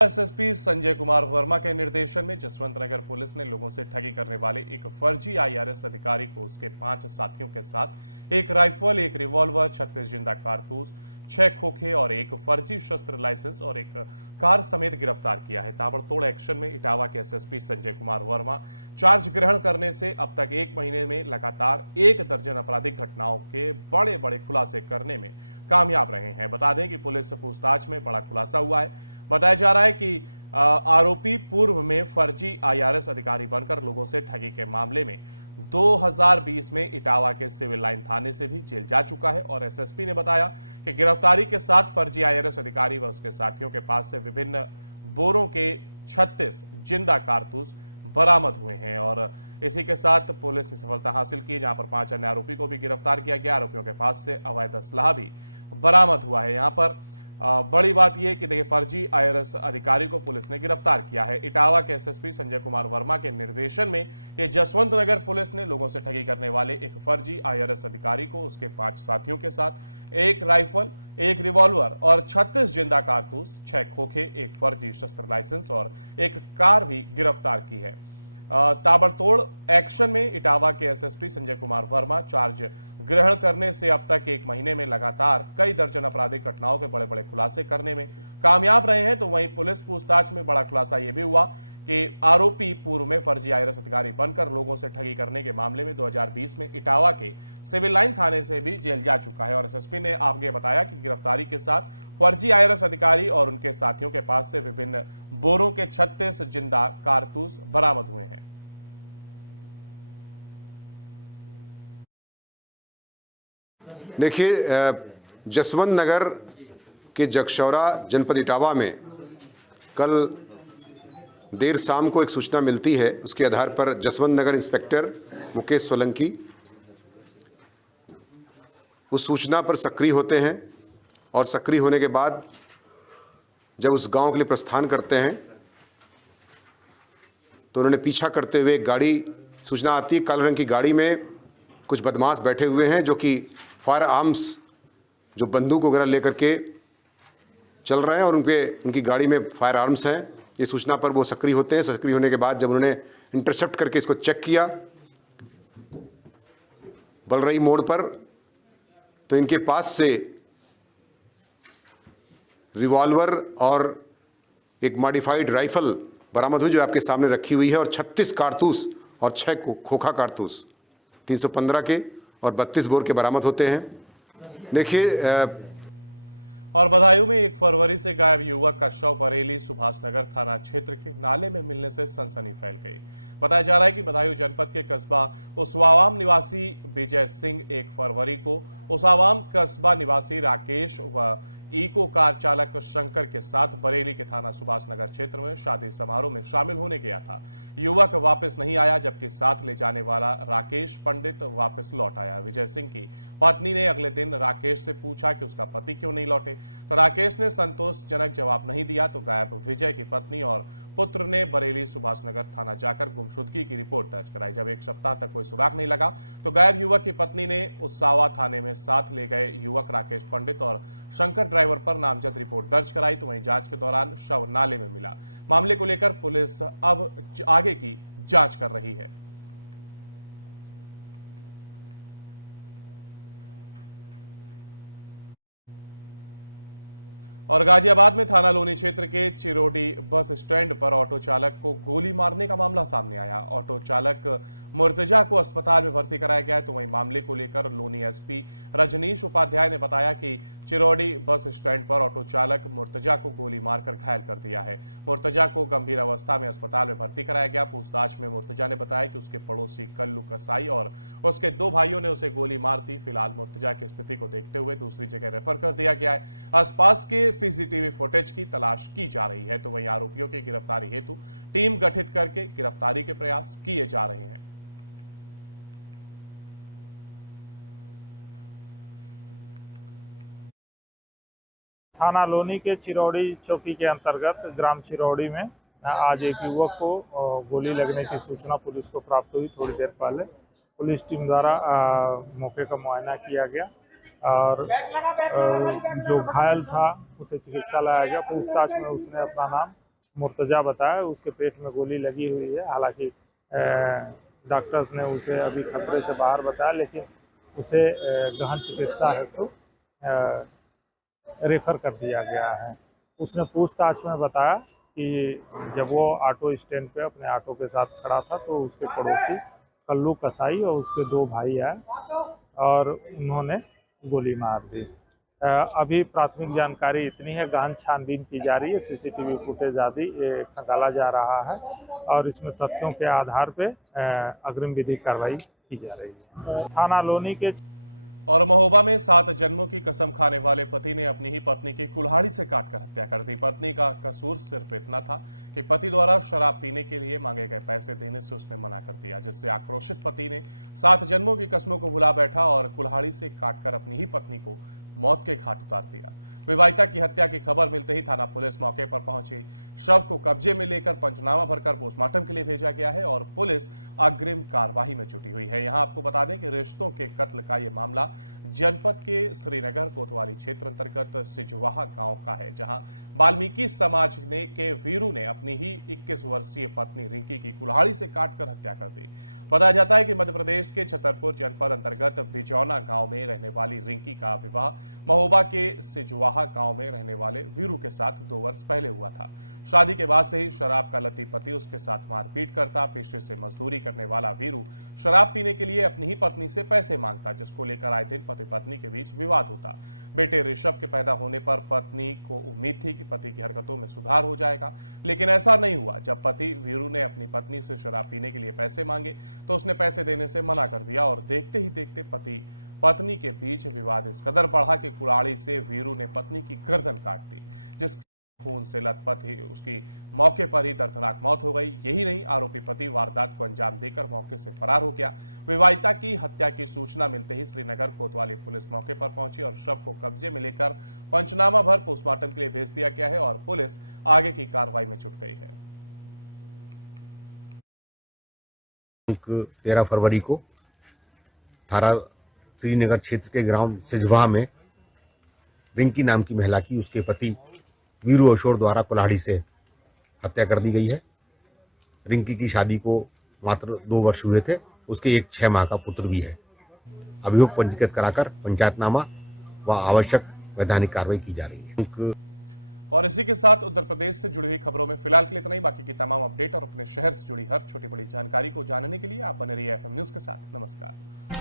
SSP Sanjay Kumar Verma के निर्देशन में जसवंत नगर पुलिस ने लोगों से ठगी करने वाले एक फर्जी आईआरएस अधिकारी को उसके 5 साथियों के साथ एक राइफल, एक रिवॉल्वर, 36 जिंदा कारतूस, 6 खोखे और एक फर्जी शस्त्र लाइसेंस और एक कार समेत गिरफ्तार किया है। ताबड़तोड़ एक्शन में इटावा के एसएसपी संजय कुमार वर्मा चार्ज ग्रहण करने से अब तक 1 महीने में लगातार 1 दर्जन आपराधिक घटनाओं के बड़े बड़े खुलासे करने में कामयाब रहे हैं। बता दें कि पुलिस पूछताछ में बड़ा खुलासा हुआ है। बताया जा रहा है कि आरोपी पूर्व में फर्जी आईआरएस अधिकारी बनकर लोगों से ठगी के मामले में 2020 में इटावा के सिविल लाइन थाने से भी जेल जा चुका है और एसएसपी ने बताया कि गिरफ्तारी के साथ फर्जी आईआरएस अधिकारी व उसके साथियों के पास से विभिन्न बोरों के 36 जिंदा कारतूस बरामद हुए हैं और इसी के साथ पुलिस ने सफलता हासिल की, जहां पर 5 अन्य आरोपी को भी गिरफ्तार किया गया। आरोपियों के पास से अवैध असलाह भी बरामद हुआ है। यहाँ पर बड़ी बात यह कि देखिए, फर्जी आईआरएस अधिकारी को पुलिस ने गिरफ्तार किया है। इटावा के एसएसपी संजय कुमार वर्मा के निर्देशन में ये जसवंत नगर पुलिस ने लोगों से ठगी करने वाले एक फर्जी आईआरएस अधिकारी को उसके 5 साथियों के साथ एक राइफल, एक रिवॉल्वर और 36 जिंदा कारतूस, 6 खोखे, एक फर्जी शस्त्र लाइसेंस और एक कार भी गिरफ्तार की है। ताबड़तोड़ एक्शन में इटावा के एसएसपी संजय कुमार वर्मा चार्ज ग्रहण करने से अब तक 1 महीने में लगातार कई दर्जन आपराधिक घटनाओं के बड़े बड़े खुलासे करने में कामयाब रहे हैं। तो वहीं पुलिस पूछताछ में बड़ा खुलासा यह भी हुआ कि आरोपी पूर्व में फर्जी आईआरएस अधिकारी बनकर लोगों से ठगी करने के मामले में 2020 में इटावा के सिविल लाइन थाने से भी जेल जा चुका है। और एसएसपी ने आगे बताया कि गिरफ्तारी के साथ फर्जी आईआरएस अधिकारी और उनके साथियों के पास से विभिन्न बोरों के 36 जिंदा कारतूस बरामद हुए हैं। देखिए, जसवंत नगर के जगशौरा जनपद इटावा में कल देर शाम को एक सूचना मिलती है। उसके आधार पर जसवंत नगर इंस्पेक्टर मुकेश सोलंकी उस सूचना पर सक्रिय होते हैं और सक्रिय होने के बाद जब उस गांव के लिए प्रस्थान करते हैं तो उन्होंने पीछा करते हुए एक गाड़ी, सूचना आती है काले रंग की गाड़ी में कुछ बदमाश बैठे हुए हैं जो कि फायर आर्म्स, जो बंदूक वगैरह लेकर के चल रहे हैं और उनकी गाड़ी में फायर आर्म्स हैं। ये सूचना पर वो सक्रिय होते हैं। सक्रिय होने के बाद जब उन्होंने इंटरसेप्ट करके इसको चेक किया बलरई मोड़ पर, तो इनके पास से रिवॉल्वर और एक मॉडिफाइड राइफल बरामद हुई जो आपके सामने रखी हुई है और 36 कारतूस और 6 खोखा कारतूस 315 के और 32 बोर के बरामद होते हैं। देखिए, और बदायूं में 1 फरवरी से गायब युवक का शव बरेली सुभाष नगर थाना क्षेत्र के नाले में मिलने से सनसनी फैल गई। बताया जा रहा है कि बदायूं जनपद के कस्बा उसावाम निवासी विजय सिंह 1 फरवरी को उसावाम कस्बा निवासी राकेश व इको कार चालक शंकर के साथ बरेली के थाना सुभाष नगर क्षेत्र में शादी समारोह में शामिल होने गया था। युवक वापस नहीं आया, जबकि साथ ले जाने वाला राकेश पंडित वापस लौट आया। विजय सिंह की पत्नी ने अगले दिन राकेश से पूछा कि उसका पति क्यों नहीं लौटे, तो राकेश ने संतोषजनक जवाब नहीं दिया। तो गायब विजय की पत्नी और पुत्र ने बरेली सुभाष नगर थाना जाकर गुमशुदगी की रिपोर्ट दर्ज कराई। जब 1 सप्ताह तक कोई सुराग नहीं लगा तो गायब युवक की पत्नी ने उसावा थाने में साथ ले गए युवक राकेश पंडित और शंकर ड्राइवर पर नामजद रिपोर्ट दर्ज कराई। तो वहीं जांच के दौरान शव नाले में मिला। मामले को लेकर पुलिस अब आगे की जांच कर रही है। और गाजियाबाद में थाना लोनी क्षेत्र के चिरोडी बस स्टैंड पर ऑटो चालक को गोली मारने का मामला सामने आया। ऑटो चालक मुर्तजा को अस्पताल में भर्ती कराया गया है। तो वहीं मामले को लेकर लोनी एसपी रजनीश उपाध्याय ने बताया कि चिरोडी बस स्टैंड पर ऑटो चालक मुर्तजा को गोली मारकर घायल कर दिया है। मुर्तजा को गंभीर अवस्था में अस्पताल में भर्ती कराया गया। पूछताछ में मुर्तजा ने बताया कि उसके पड़ोसी कल्लू कसाई और उसके 2 भाइयों ने उसे गोली मार दी। फिलहाल मुर्तजा की स्थिति को देखते हुए दूसरी जगह रेफर कर दिया गया है। आसपास के सीसीटीवी फुटेज की तलाश की जा रही है। तो वहीं आरोपियों की गिरफ्तारी हेतु टीम गठित करके गिरफ्तारी के प्रयास किए जा रहे हैं। थाना लोनी के चिरौड़ी चौकी के अंतर्गत ग्राम चिरौड़ी में आज एक युवक को गोली लगने की सूचना पुलिस को प्राप्त हुई। थोड़ी देर पहले पुलिस टीम द्वारा मौके का मुआयना किया गया और जो घायल था उसे चिकित्सा लाया गया। पूछताछ में उसने अपना नाम मुर्तजा बताया, उसके पेट में गोली लगी हुई है। हालांकि डॉक्टर्स ने उसे अभी खतरे से बाहर बताया, लेकिन उसे गहन चिकित्सा हेतु रेफर कर दिया गया है। उसने पूछताछ में बताया कि जब वो ऑटो स्टैंड पे अपने ऑटो के साथ खड़ा था तो उसके पड़ोसी कल्लू कसाई और उसके 2 भाई आए और उन्होंने गोली मार दी। अभी प्राथमिक जानकारी इतनी है, गहन छानबीन की जा रही है, सीसीटीवी फुटेज आदि खंगाला जा रहा है और इसमें तथ्यों के आधार पे अग्रिम विधिक कार्रवाई की जा रही है। थाना लोनी के और महोबा में 7 जन्मों की कसम खाने वाले पति ने अपनी ही पत्नी की कुल्हाड़ी से काटकर हत्या कर दी। पत्नी का कसूर सिर्फ इतना था कि पति द्वारा शराब पीने के लिए मांगे गए पैसे देने से उसने मना कर दिया, जिससे आक्रोशित पति ने 7 जन्मों की कसमों को भुला बैठा और कुल्हाड़ी से काटकर अपनी ही पत्नी को मौत के घाट उतार दिया। विवाहिता की हत्या की खबर मिलते ही थाना पुलिस मौके पर पहुंची। शव को कब्जे में लेकर पंचनामा भरकर पोस्टमार्टम के लिए भेजा गया है और पुलिस अग्रिम कार्रवाई में जुटी हुई है। यहां आपको बता दें कि रिश्तों के कत्ल का यह मामला जनपद के श्रीनगर कोतवाली क्षेत्र अंतर्गत सिजवाहा गांव का है, जहां वाल्मीकि समाज के वीरू ने अपनी ही 21 वर्षीय पत्नी रिंकी की कुल्हाड़ी से काटकर हत्या कर दी। बताया जाता है कि मध्य प्रदेश के छतरपुर जनपद अंतर्गत बिजौना गांव में रहने वाली रिंकी का विवाह महोबा के सिजवाहा गांव में रहने वाले वीरू के साथ 2 वर्ष पहले हुआ था। शादी के बाद से ही शराब का लती पति उसके साथ मारपीट करता। पेशे से मजदूरी करने वाला वीरू शराब पीने के लिए अपनी ही पत्नी से पैसे मांगता, जिसको लेकर आए दिन पति पत्नी के बीच विवाद होता। बेटे ऋषभ के पैदा होने पर पत्नी को उम्मीद थी कि पति की हरकतों में सुधार हो जाएगा, लेकिन ऐसा नहीं हुआ। जब पति वीरू ने अपनी पत्नी से शराब पीने के लिए पैसे मांगे तो उसने पैसे देने से मना कर दिया और देखते ही देखते पति पत्नी के बीच विवाद इस कदर बढ़ा कि कुल्हाड़ी से वीरू ने पत्नी की गर्दन काट दी, जिस खून से लथपथ ही उसकी मौके पर ही दर्दनाक मौत हो गई। यही नहीं, आरोपी पति वारदात को अंजाम देकर मौके से फरार हो गया। विवाहिता की हत्या की सूचना मिलते ही श्रीनगर कोतवाली पुलिस मौके पर पहुंची और शव को कब्जे में लेकर पंचनामा भर पोस्टमार्टम के लिए भेज दिया गया है और पुलिस आगे की कार्रवाई में जुट गई है। 13 फरवरी को थाना श्रीनगर क्षेत्र के ग्राम सिजवाहा में रिंकी नाम की महिला की उसके पति वीरू अशोर द्वारा कुल्हाड़ी से हत्या कर दी गई है। रिंकी की शादी को मात्र 2 वर्ष हुए थे, उसके एक 6 माह का पुत्र भी है। अभियोग पंजीकृत कराकर पंचायतनामा व आवश्यक वैधानिक कार्रवाई की जा रही है। और इसी के साथ उत्तर प्रदेश से जुड़ी हुई खबरों में फिलहाल के लिए इतना ही। बाकी की तमाम अपडेट और अपने शहर से जुड़ी हर छोटी बड़ी जानकारी को जानने के लिए आप बने रहिए FM न्यूज के साथ। नमस्कार।